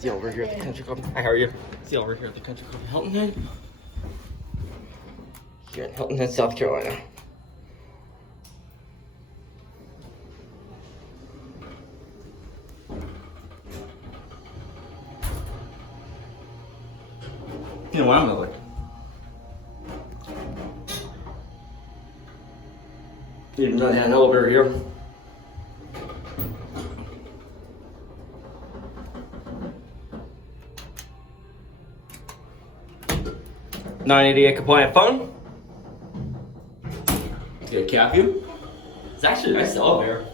See you over here at the country club. Hi, how are you? See you over here at the country club Hilton Head. Here in Hilton Head, South Carolina. You know what I'm gonna look. Need another hand elevator here. $988 compliant phone. Let's get a cap view. It's actually a nice elevator.